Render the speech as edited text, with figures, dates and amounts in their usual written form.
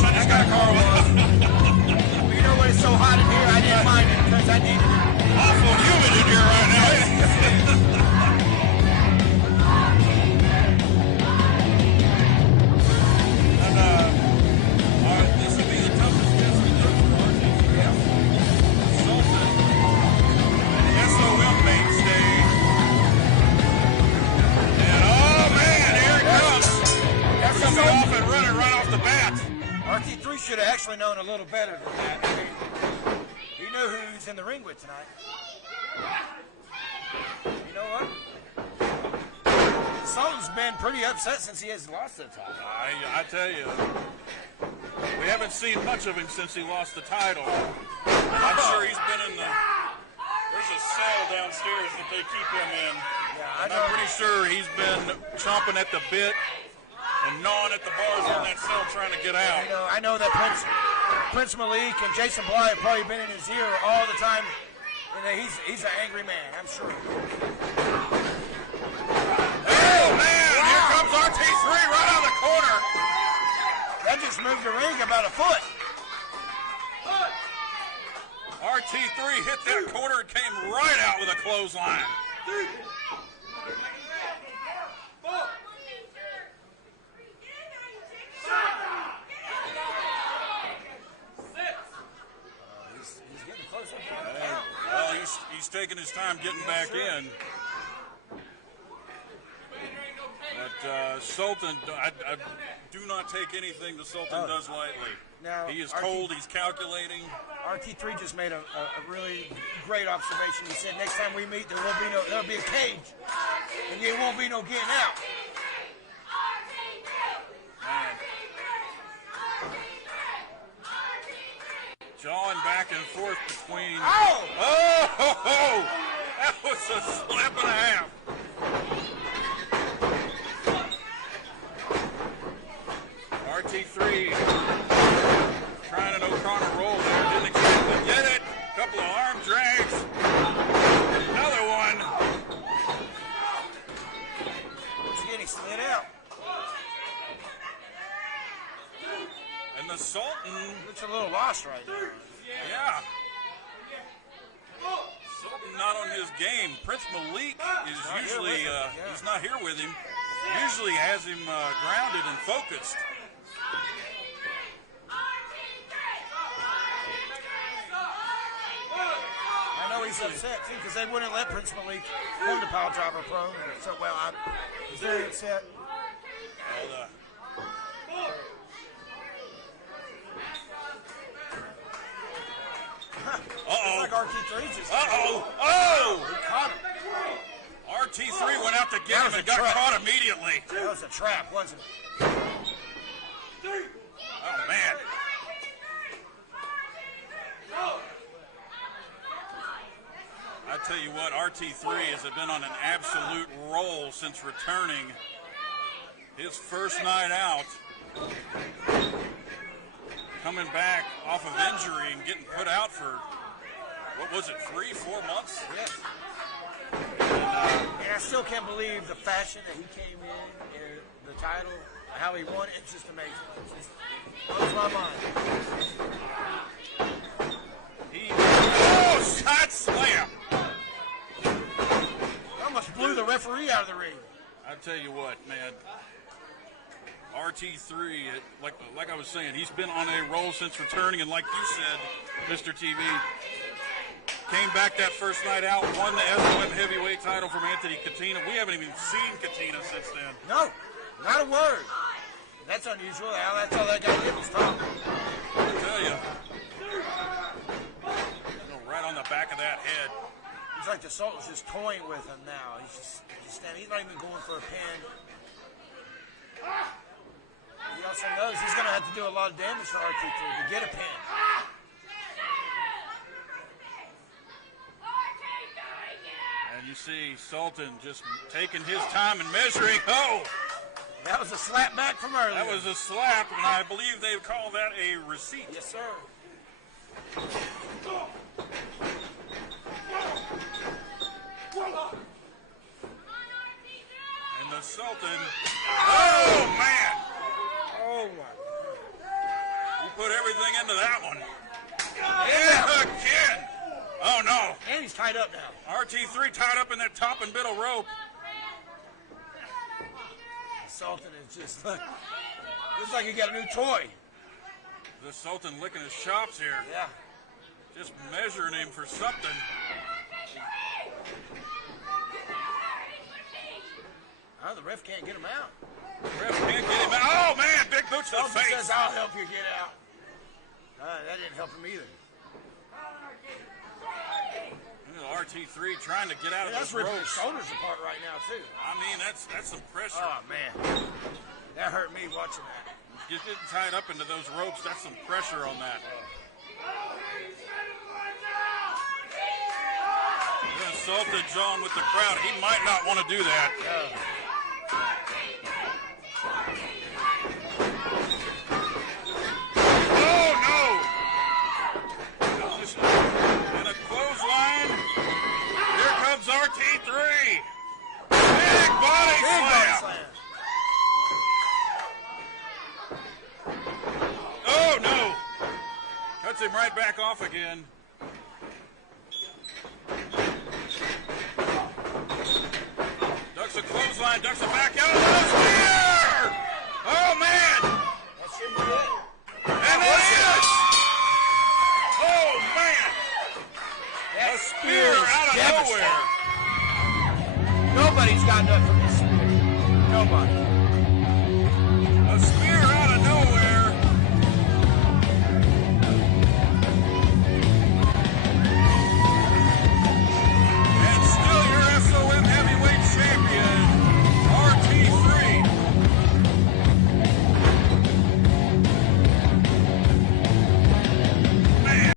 gosh, I just got a car wash. You know when it's so hot in here, I didn't mind it because I needed it. Awful humid in here right now. And this will be the toughest test we do for RT3. Yeah. Sultan, an SOM mainstay. And oh man, here it comes. That's going to be off and running right off the bat. RT3 should have actually known a little better than that. I mean, he knew who he was in the ring with tonight. You know what? Sultan's been pretty upset since he has lost the title. I tell you, we haven't seen much of him since he lost the title. I'm sure he's been in the... There's a cell downstairs that they keep him in. Yeah, And I'm pretty sure he's been chomping at the bit and gnawing at the bars in that cell trying to get out. You know, I know that Prince Malik and Jason Bly have probably been in his ear all the time. And he's an angry man, I'm sure. Oh, man! Wow. Here comes RT3 right on the corner. That just moved the ring about a foot. RT3 hit that corner and came right out with a clothesline. Well, he's taking his time getting back in. But Sultan, I do not take anything that Sultan does lightly. Now, he is cold, he's calculating. RT3 just made a really great observation. He said next time we meet there'll be a cage and there won't be no getting out. Man. Jawing back and forth between... Oh! Oh! That was a slap and a half. RT3 trying an O'Connor roll there. Didn't expect to get it. Couple of arm drags. Another one. He's getting slid out. And the Sultan looks a little lost right now. Yeah. Sultan not on his game. Prince Malik is usually, he's not here with him. Usually has him grounded and focused. I know he's upset too because they wouldn't let Prince Malik go to Power Driver Pro. So, he's very upset. Uh-oh. Like RT3 just... Uh-oh. Oh! He caught him. RT3 went out to get him and got caught immediately. That was a trap, wasn't it? Oh, man. I tell you what, RT3 has been on an absolute roll since returning his first night out. Coming back off of injury and getting put out for, what was it, 3-4 months? Yes. And I still can't believe the fashion that he came in the title, how he won. It's just amazing. It just blows my mind. Side slam! Almost blew the referee out of the ring. I tell you what, man. RT3, like I was saying, he's been on a roll since returning, and like you said, Mr. TV, came back that first night out, won the SOM heavyweight title from Anthony Katina. We haven't even seen Katina since then. No, not a word. That's unusual. That's all that guy did was talk. I tell you. Right on the back of that head. He's like the Sultan's just toying with him now. He's just standing. He's not even going for a pin. He also knows he's going to have to do a lot of damage to RT3 to get a pin. And you see Sultan just taking his time and measuring. Oh! That was a slap back from earlier. That was a slap, and I believe they call that a receipt. Yes, sir. And the Sultan. Oh, man! Oh, my. put everything into that one. And again. Oh, no. And he's tied up now. RT3 tied up in that top and middle rope. Sultan is just like, looks like he got a new toy. The Sultan licking his chops here. Yeah. Just measuring him for something. Oh, the ref can't get him out. The ref can't get him out. Oh, man, big boots to the Sultan face. says, I'll help you get out. That didn't help him either. RT3 trying to get out of That's those ripping his ropes. shoulders apart right now, too. I mean, that's some pressure. Oh, man. That hurt me watching that. Get tied up into those ropes, that's some pressure on that. Sultan John with the crowd. He might not want to do that. Oh, no! And a clothesline. Here comes RT3. Big body slam. Oh, no. Cuts him right back off again. Ducks a clothesline, ducks a back out. Oh, spear! Oh, man. That should be it. And there it is. Oh, man. That A spear out of nowhere. Nobody's got enough from this spear. Nobody.